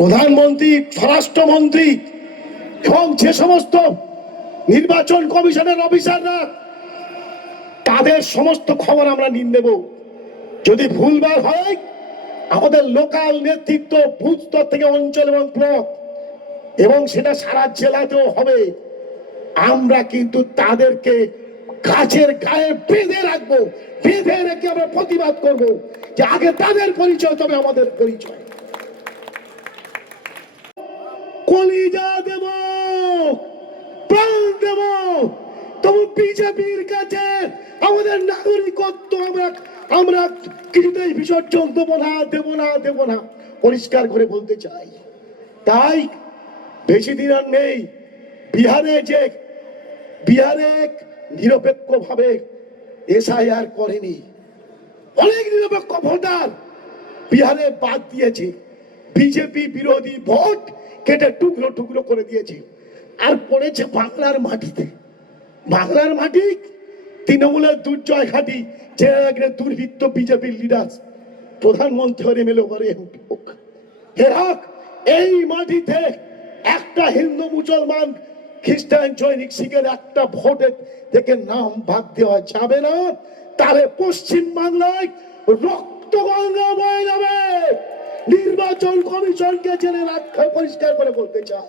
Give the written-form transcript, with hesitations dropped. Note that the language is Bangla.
প্রধানমন্ত্রী, স্বরাষ্ট্রমন্ত্রী এবং যে সমস্ত নির্বাচন কমিশনের অফিসাররা, তাদের সমস্ত খবর আমরা নিয়ে নেব। যদি ভুলভাল হয়, আমাদের লোকাল নেতৃত্ব বুথ স্তর থেকে অঞ্চল এবং ব্লক এবং সেটা সারা জেলাতেও হবে, আমরা কিন্তু তাদেরকে গাছের গায়ে বেঁধে রাখবো, বেঁধে রেখে আমরা প্রতিবাদ করব যে আগে তাদের পরিচয়, তবে আমাদের পরিচয়। কলিজা দেব, প্রাণ দেব, তবু বিজেপির কাছে আমাদের নাগরিকত্ব আমরা কিছুতেই বিসর্জন দেবো না, দেবো না, দেবো না, পরিষ্কার করে বলতে চাই। তাই বেশি দিন আর নেই। বিহারে নিরপেক্ষ ভাবে এসআইআর করেনি, অনেক নিরপেক্ষ ভোটার বিহারে বাদ দিয়েছে, বিজেপি বিরোধী ভোট কেটে টুকরো টুকরো করে দিয়েছে। আর পড়েছে বাংলার মাটিতে। বাংলার মাটি তৃণমূলের দুর্জয় ঘাটি, যে দুর্বৃত্ত বিজেপির লিডার প্রধানমন্ত্রী হয়ে এমএলএ করে এমপি হোক। এই মাটিতে একটা হিন্দু, মুসলমান, খ্রিস্টান, জৈনিক, শিখের একটা ভোটের থেকে নাম বাদ দেওয়া যাবে না। তাহলে পশ্চিম বাংলায় রক্ত গঙ্গা বয়ে যাবে। নির্বাচন কমিশনকে জেনে রাখা, পরিষ্কার করে বলতে চাই।